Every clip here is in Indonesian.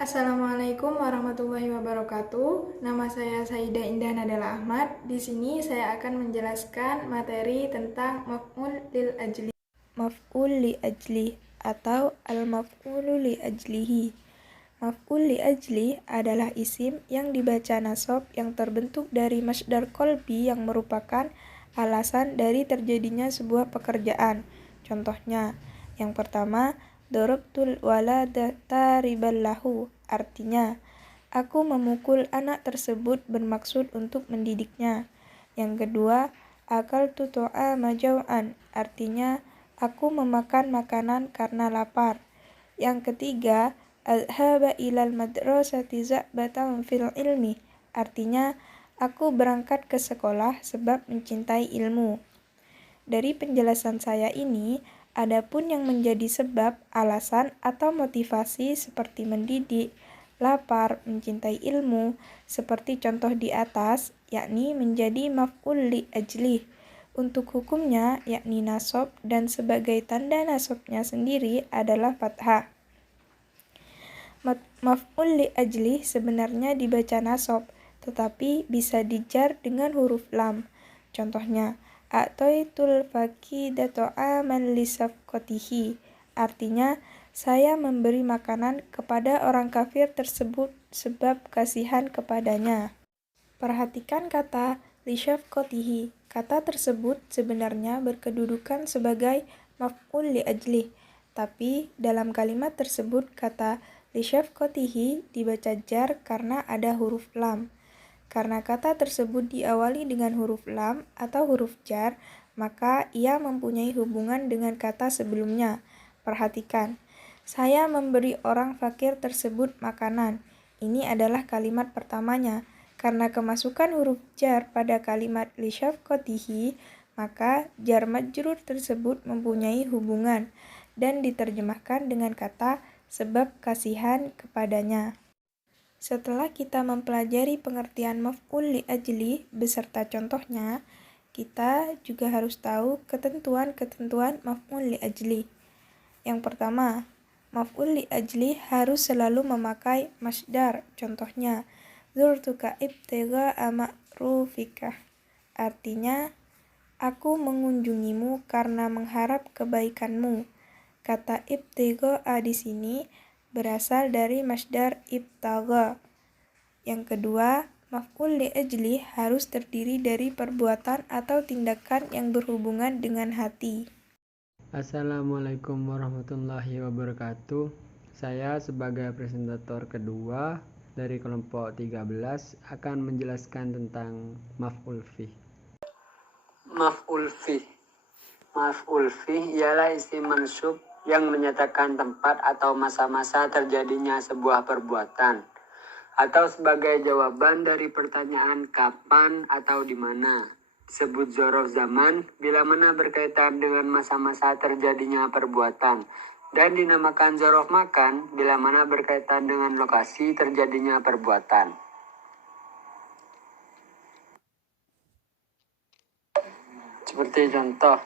Assalamualaikum warahmatullahi wabarakatuh. Nama saya Saidah Indah Nadela Ahmad. Di sini saya akan menjelaskan materi tentang maf'ul lil ajli. Maf'ul li ajli atau al-maf'ulu li ajlihi. Maf'ul li ajli adalah isim yang dibaca nasab yang terbentuk dari masdar qalbi yang merupakan alasan dari terjadinya sebuah pekerjaan. Contohnya, yang pertama, darabtul waladata riballahu, artinya, aku memukul anak tersebut bermaksud untuk mendidiknya. Yang kedua, akaltu ta'ama jau'an, artinya, aku memakan makanan karena lapar. Yang ketiga, adhaba ilal madrasati za'batan fil ilmi, artinya, aku berangkat ke sekolah sebab mencintai ilmu. Dari penjelasan saya ini, adapun yang menjadi sebab, alasan, atau motivasi seperti mendidik, lapar, mencintai ilmu, seperti contoh di atas, yakni menjadi maf'ul li ajlih. Untuk hukumnya, yakni nasab, dan sebagai tanda nasabnya sendiri adalah fathah. Maf'ul li ajlih sebenarnya dibaca nasab, tetapi bisa dijar dengan huruf lam. Contohnya, a'taitul faqidata aman li safqatihi, artinya saya memberi makanan kepada orang kafir tersebut sebab kasihan kepadanya. Perhatikan kata li syafqatihi. Kata tersebut sebenarnya berkedudukan sebagai maf'ul li ajlih, tapi dalam kalimat tersebut kata li syafqatihi dibaca jar karena ada huruf lam. Karena kata tersebut diawali dengan huruf lam atau huruf jar, maka ia mempunyai hubungan dengan kata sebelumnya. Perhatikan, saya memberi orang fakir tersebut makanan. Ini adalah kalimat pertamanya. Karena kemasukan huruf jar pada kalimat li syafqatihi, maka jar majrur tersebut mempunyai hubungan dan diterjemahkan dengan kata sebab kasihan kepadanya. Setelah kita mempelajari pengertian maf'ul li ajli beserta contohnya, kita juga harus tahu ketentuan-ketentuan maf'ul li ajli. Yang pertama, maf'ul li ajli harus selalu memakai masdar. Contohnya, zurtuka ibtigha'a ma'rufika. Artinya, aku mengunjungimu karena mengharap kebaikanmu. Kata ibtigha'a di sini berasal dari masdar ibtagha. Yang kedua, maf'ul li ajli harus terdiri dari perbuatan atau tindakan yang berhubungan dengan hati. Assalamualaikum warahmatullahi wabarakatuh. Saya sebagai presentator kedua dari kelompok 13 akan menjelaskan tentang maf'ul fih. Maf'ul fih. Maf'ul fih ialah isim mansub yang menyatakan tempat atau masa-masa terjadinya sebuah perbuatan, atau sebagai jawaban dari pertanyaan kapan atau di mana. Disebut dzaraf zaman bila mana berkaitan dengan masa-masa terjadinya perbuatan, dan dinamakan dzaraf makan bila mana berkaitan dengan lokasi terjadinya perbuatan. Seperti contoh,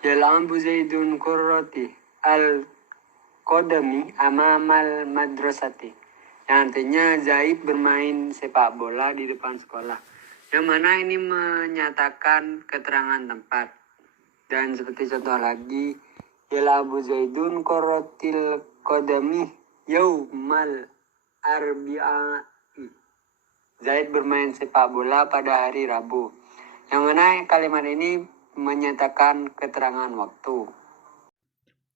yal'abu zaidun kurrati al-qadami amamal madrasati, yang artinya Zaid bermain sepak bola di depan sekolah, yang mana ini menyatakan keterangan tempat. Dan seperti contoh lagi, yal'abu zaidun kurratil qadami yaumal arbi'i, Zaid bermain sepak bola pada hari Rabu, yang mana kalimat ini menyatakan keterangan waktu.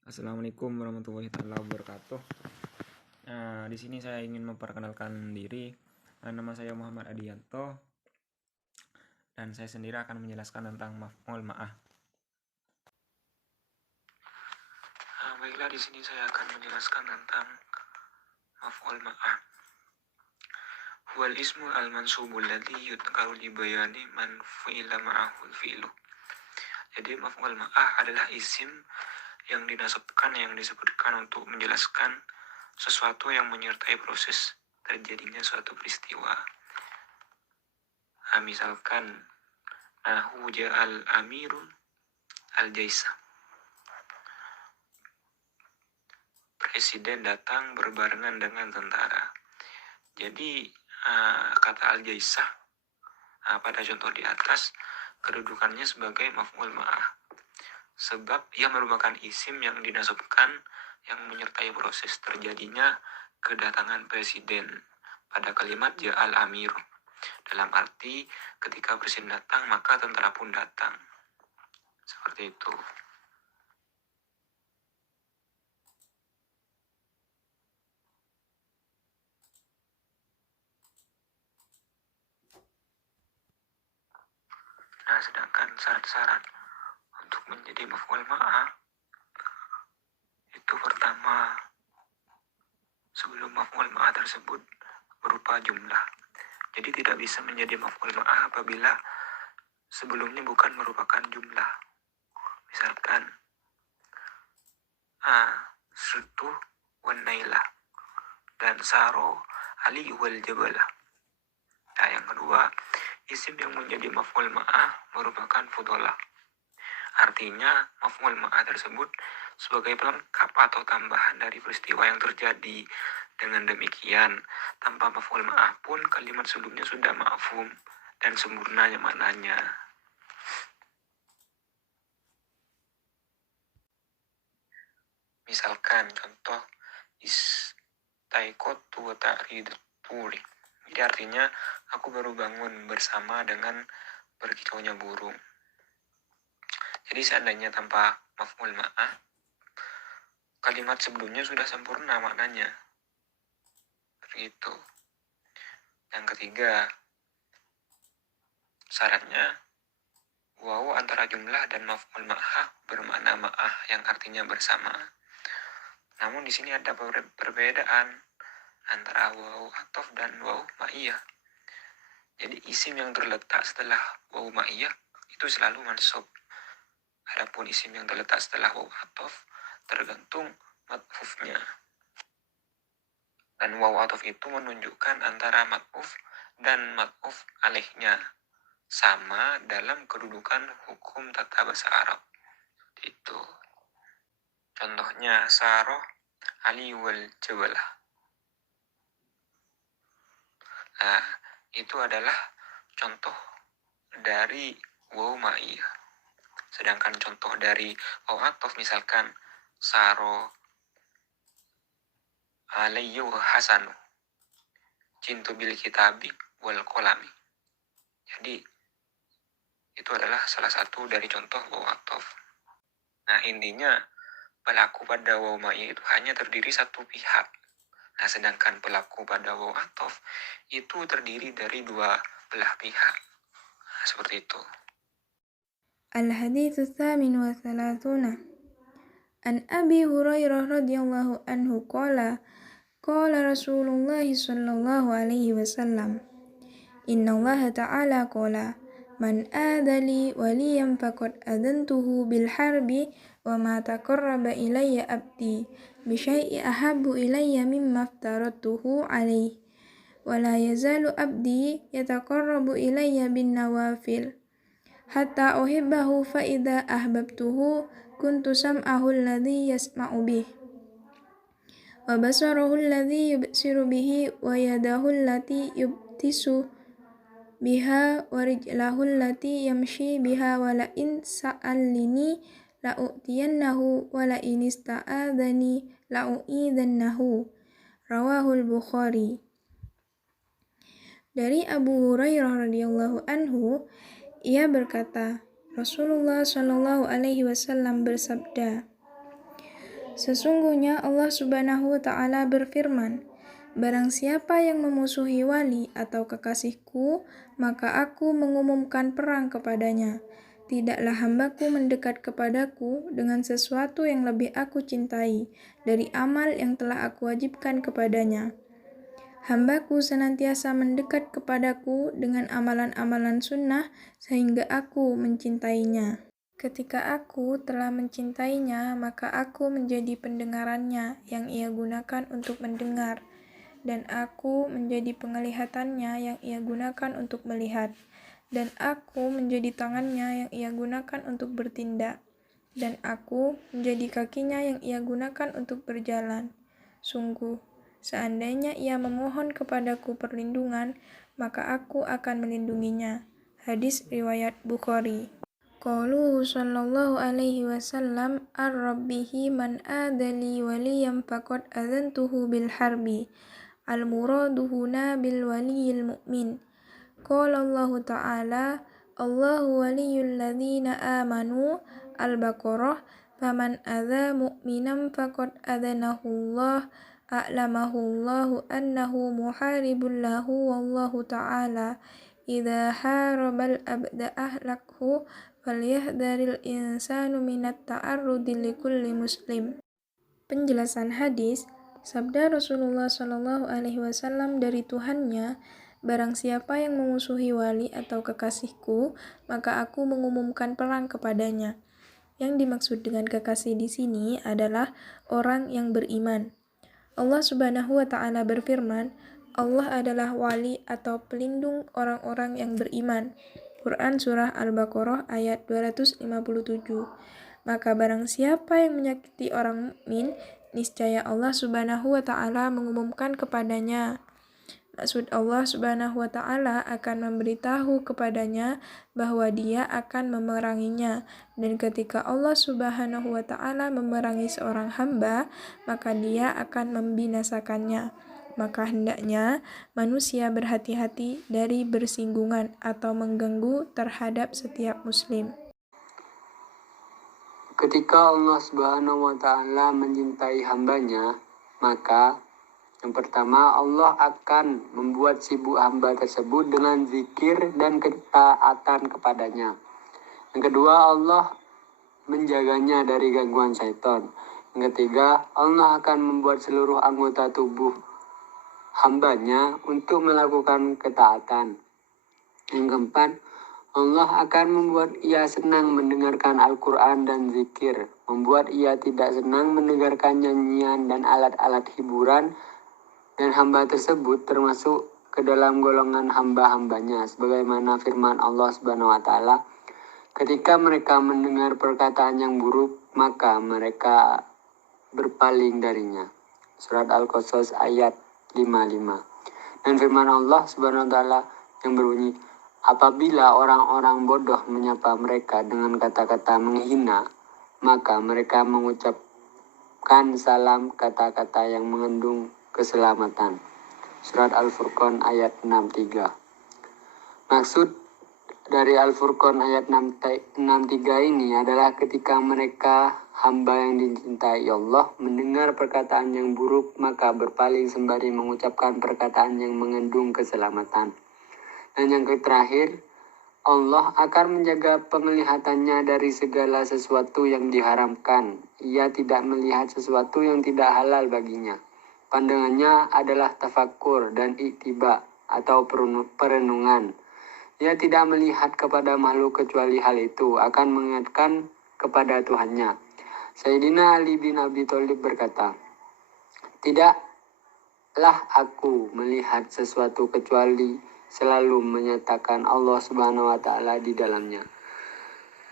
Assalamualaikum warahmatullahi wabarakatuh. Di sini saya ingin memperkenalkan diri. Nama saya Muhammad Adianto dan saya sendiri akan menjelaskan tentang maf'ul ma'ah. Baiklah, di sini saya akan menjelaskan tentang maf'ul ma'ah. Huwal ismu al-mansubul ladzi yudhkaru li bayani man fu'ila ma'ahul fi'lu. Jadi maf'ul ma'ah adalah isim yang dinasabkan, yang disebutkan untuk menjelaskan sesuatu yang menyertai proses terjadinya suatu peristiwa. Misalkan, nahu ja'al amirun al-jaisa. presiden datang berbarengan dengan tentara. Jadi kata al-jaisah pada contoh di atas kedudukannya sebagai maf'ul ma'ah, sebab ia merupakan isim yang dinasabkan yang menyertai proses terjadinya kedatangan presiden pada kalimat ja'al amiru, dalam arti ketika presiden datang maka tentara pun datang. Seperti itu. Nah, sedangkan syarat-syarat untuk menjadi maf'ul ma'ah itu pertama, sebelum maf'ul ma'ah tersebut berupa jumlah. Jadi tidak bisa menjadi maf'ul ma'ah apabila sebelumnya bukan merupakan jumlah. Misalkan Surtu wan naila dan saro ali wal jabala. Nah, yang kedua, isim yang menjadi maf'ul ma'ah merupakan fudola. Artinya maf'ul ma'ah tersebut sebagai pelengkap atau tambahan dari peristiwa yang terjadi. Dengan demikian, tanpa maf'ul ma'ah pun kalimat sebelumnya sudah ma'fum dan sempurna maknanya. Misalkan contoh istaikotu wa ta'riduturi. Jadi artinya aku baru bangun bersama dengan berkicaunya burung. Jadi seandainya tanpa maf'ul ma'ah, kalimat sebelumnya sudah sempurna maknanya. Begitu. Yang ketiga, syaratnya wawu antara jumlah dan maf'ul ma'ah bermakna ma'ah yang artinya bersama. Namun di sini ada perbedaan antara wawu ataf dan wawu ma'iyah. Jadi isim yang terletak setelah wawu ma'iyah itu selalu mansub. Adapun isim yang terletak setelah wawu ataf tergantung mat'ufnya. Dan wawu ataf itu menunjukkan antara mat'uf dan mat'uf alaihnya sama dalam kedudukan hukum tata bahasa Arab. Itu. Contohnya saroh ali wal jabalah. Nah, itu adalah contoh dari wawu ma'iyah. Sedangkan contoh dari wawu ataf misalkan saro alayyu hasanu cintu bil kitabi wal kolami. Jadi itu adalah salah satu dari contoh wawu ataf. Nah, intinya pelaku pada wawu ma'iyah itu hanya terdiri satu pihak. Nah, sedangkan pelaku pada wawu ataf itu terdiri dari dua belah pihak. Nah, seperti itu. Al-haditsu tsamin wa thalathuna. An Abi Hurairah radhiyallahu anhu qala Rasulullah sallallahu alaihi wasallam, Inna Allah ta'ala qala man adali waliyan faqad adantuhu bil harbi wa ma taqarraba ilayya abdi bi syai'i ahabbu ilayya mimma aftaratuhu alaihi wa la yazalu abdi yataqarrabu ilayya bin nawafil hatta uhibbahu fa idza ahbabtuhu kuntu sam'ahu alladhi yasma'u bih wa basarahu alladhi yubsiru bihi wa yadahu allati yubtisu biha wa rijlahu allati yamshi biha wa la in sa'alini la u'tiyannahu wa la in ista'adhani la u'idannahu. Rawahul Bukhari. Dari Abu Hurairah radhiyallahu anhu, ia berkata, Rasulullah shallallahu alaihi wasallam bersabda, sesungguhnya Allah Subhanahu wa taala berfirman, barang siapa yang memusuhi wali atau kekasihku, maka aku mengumumkan perang kepadanya. Tidaklah hambaku mendekat kepadaku dengan sesuatu yang lebih aku cintai dari amal yang telah aku wajibkan kepadanya. Hambaku senantiasa mendekat kepadaku dengan amalan-amalan sunnah sehingga aku mencintainya. Ketika aku telah mencintainya, maka aku menjadi pendengarannya yang ia gunakan untuk mendengar, dan aku menjadi penglihatannya yang ia gunakan untuk melihat, dan aku menjadi tangannya yang ia gunakan untuk bertindak, dan aku menjadi kakinya yang ia gunakan untuk berjalan. Sungguh, seandainya ia memohon kepadaku perlindungan, maka aku akan melindunginya. Hadis riwayat Bukhari. Qauluhu sallallahu alaihi wasallam ar-rabbihi man adali waliyam faqad adzantuhu bil harbi. Al-muradu huna bil waliyil mu'min. Qala Allah ta'ala Allahu waliyul ladzina amanu Al-Baqarah faman adza mu'minan faqad adzanahu Allah a'lamahu Allahu annahu muharibun lahu wallahu ta'ala idza harabal abda ahlakhu falyahdharil insanu minat ta'arrudi likulli muslim. Penjelasan hadis, sabda Rasulullah Shallallahu Alaihi Wasallam dari Tuhannya, barang siapa yang memusuhi wali atau kekasihku, maka aku mengumumkan perang kepadanya. Yang dimaksud dengan kekasih di sini adalah orang yang beriman. Allah Subhanahu wa Ta'ala berfirman, Allah adalah wali atau pelindung orang-orang yang beriman. Quran Surah Al-Baqarah ayat 257. Maka barang siapa yang menyakiti orang mukmin, niscaya Allah Subhanahu wa Ta'ala mengumumkan kepadanya. Maksud Allah Subhanahu wa Ta'ala akan memberitahu kepadanya bahwa Dia akan memeranginya, dan ketika Allah Subhanahu wa Ta'ala memerangi seorang hamba, maka Dia akan membinasakannya. Maka hendaknya manusia berhati-hati dari bersinggungan atau mengganggu terhadap setiap muslim. Ketika Allah Subhanahu wa Ta'ala mencintai hambanya, maka yang pertama, Allah akan membuat sibuk hamba tersebut dengan zikir dan ketaatan kepadanya. Yang kedua, Allah menjaganya dari gangguan syaitan. Yang ketiga, Allah akan membuat seluruh anggota tubuh hambanya untuk melakukan ketaatan. Yang keempat, Allah akan membuat ia senang mendengarkan Al-Quran dan zikir, membuat ia tidak senang mendengarkan nyanyian dan alat-alat hiburan, dan hamba tersebut termasuk ke dalam golongan hamba-hambanya, sebagaimana firman Allah Subhanahu wa Ta'ala, ketika mereka mendengar perkataan yang buruk, maka mereka berpaling darinya. Surat Al-Qasas ayat 55. Dan firman Allah Subhanahu wa Ta'ala yang berbunyi, apabila orang-orang bodoh menyapa mereka dengan kata-kata menghina, maka mereka mengucapkan salam kata-kata yang mengandung keselamatan. Surat Al-Furqan ayat 63. Maksud dari Al-Furqan ayat 63 ini adalah ketika mereka hamba yang dicintai Allah mendengar perkataan yang buruk, maka berpaling sembari mengucapkan perkataan yang mengandung keselamatan. Dan yang terakhir, Allah akan menjaga penglihatannya dari segala sesuatu yang diharamkan. Ia tidak melihat sesuatu yang tidak halal baginya. Pandangannya adalah tafakkur dan iktiba atau perenungan. Ia tidak melihat kepada makhluk kecuali hal itu akan mengingatkan kepada Tuhannya. Sayyidina Ali bin Abi Thalib berkata, tidaklah aku melihat sesuatu kecuali selalu menyatakan Allah Subhanahu wa Ta'ala di dalamnya.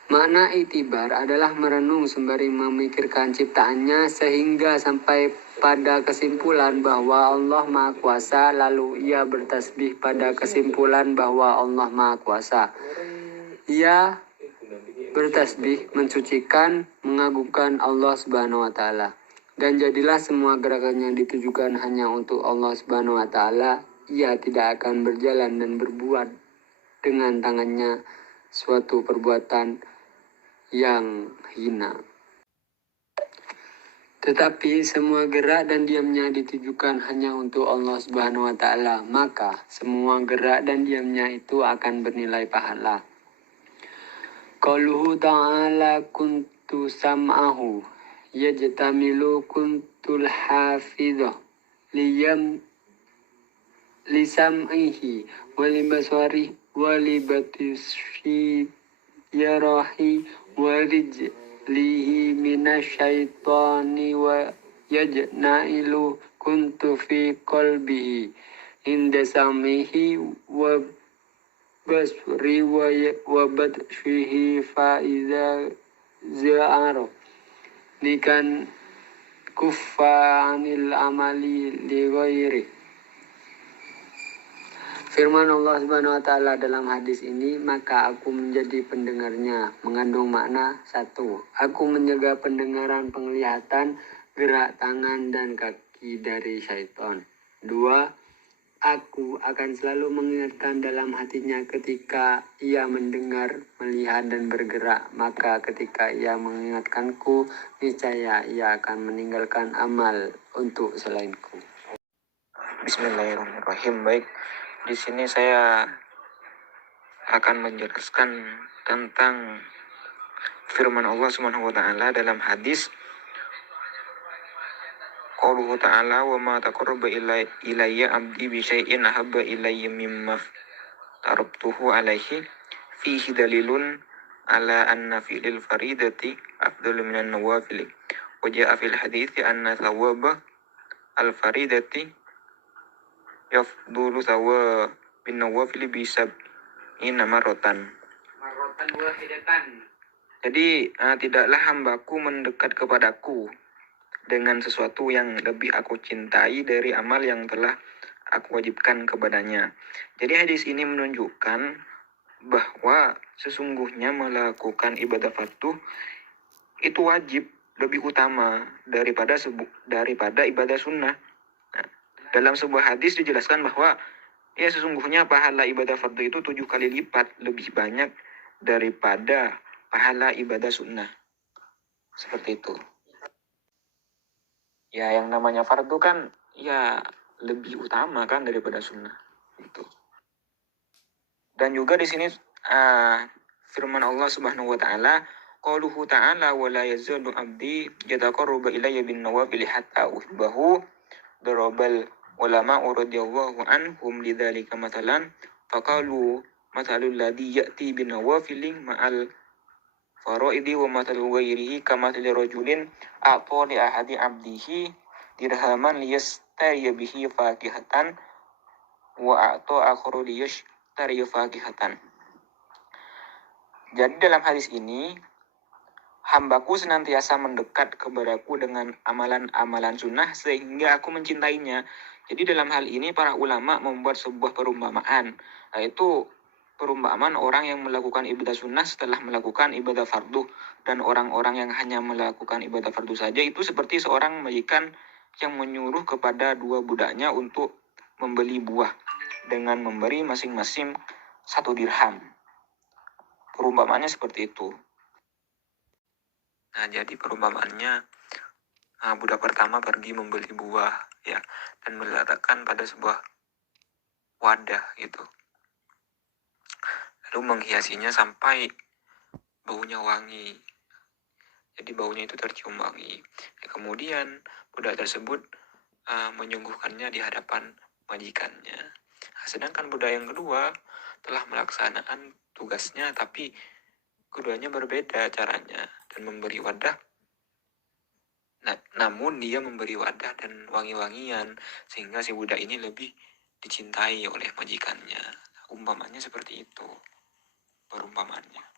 Makna iktibar adalah merenung sembari memikirkan ciptaannya sehingga sampai pada kesimpulan bahwa Allah Maha Kuasa, lalu ia bertasbih pada kesimpulan bahwa Allah Maha Kuasa. Ia bertasbih, mensucikan, mengagungkan Allah Subhanahu wa Ta'ala. Dan jadilah semua gerakan yang ditujukan hanya untuk Allah Subhanahu wa Ta'ala. Ia tidak akan berjalan dan berbuat dengan tangannya suatu perbuatan yang hina. Tetapi semua gerak dan diamnya ditujukan hanya untuk Allah Subhanahu wa Ta'ala, maka semua gerak dan diamnya itu akan bernilai pahala. Qauluhu ta'ala kuntu sam'ahu yajtamilu kuntul hafidhah lisam'ihi walibaswari walibatisfi yarahi warijlihi minasyaitani wa yajna'ilu kuntu fi qalbihi inda samihi wa basri wa batshihi fa iza za'ara. Ini kan kuffa anil amali li ghairi. Firman Allah Subhanahu wa taala dalam hadis ini, maka aku menjadi pendengarnya, mengandung makna 1. Aku menjaga pendengaran, penglihatan, gerak tangan dan kaki dari syaitan. 2. Aku akan selalu mengingatkan dalam hatinya ketika ia mendengar, melihat dan bergerak. Maka ketika ia mengingatkanku, niscaya ia akan meninggalkan amal untuk selainku. Bismillahirrahmanirrahim. Baik, di sini saya akan menjelaskan tentang firman Allah Subhanahu wa taala dalam hadis qauluhu ta'ala wa ma taqarraba ilayya abdi bi syai'in ahabba ilayya mimma tarabtuhu alaihi fihi dalilun ala anna fi'lil faridati afdalu minan nawafil wa ja'a fil hadithi anna thawaba al faridati yafdulu thawabin nawafil bisab'ina marratan. Jadi tidaklah hambaku mendekat kepadaku dengan sesuatu yang lebih aku cintai dari amal yang telah aku wajibkan kepadanya. Jadi hadis ini menunjukkan bahwa sesungguhnya melakukan ibadah fardu itu wajib, lebih utama daripada ibadah sunnah. Nah, dalam sebuah hadis dijelaskan bahwa ya sesungguhnya pahala ibadah fardu itu 7 kali lipat lebih banyak daripada pahala ibadah sunnah. Seperti itu. Ya, yang namanya fardu kan ya lebih utama kan daripada sunnah itu. Dan juga di sini firman Allah Subhanahu wa taala, qauluhu ta'ala wa la yazalu abdi yataqarrabu ilayya bin nawafil hatta uhibbahu, darabal ulama radhiyallahu anhum lidzalika mathalan faqalu mathalul ladzi ya'ti bin nawafili ma'al faraidi wa mathalu ghairihi kamathali rajulin a'ta li ahadi abdihi dirhaman liyastariya bihi fakihatan wa a'ta akharu liyashtariya fakihatan. Jadi dalam hadis ini, hambaku senantiasa mendekat kepadaku dengan amalan-amalan sunnah sehingga aku mencintainya. Jadi dalam hal ini para ulama membuat sebuah perumpamaan, yaitu perumpamaan orang yang melakukan ibadah sunnah setelah melakukan ibadah fardu, dan orang-orang yang hanya melakukan ibadah fardu saja itu seperti seorang majikan yang menyuruh kepada 2 budaknya untuk membeli buah dengan memberi masing-masing 1 dirham. Perumpamaannya seperti itu. Nah, jadi perumpamaannya budak pertama pergi membeli buah ya, dan meletakkan pada sebuah wadah gitu. Lalu menghiasinya sampai baunya wangi. Jadi baunya itu tercium wangi. Kemudian budak tersebut menyungguhkannya di hadapan majikannya. Sedangkan budak yang kedua telah melaksanakan tugasnya, tapi keduanya berbeda caranya dan memberi wadah. Namun dia memberi wadah dan wangi-wangian sehingga si budak ini lebih dicintai oleh majikannya. Umpamanya seperti itu perumpamannya.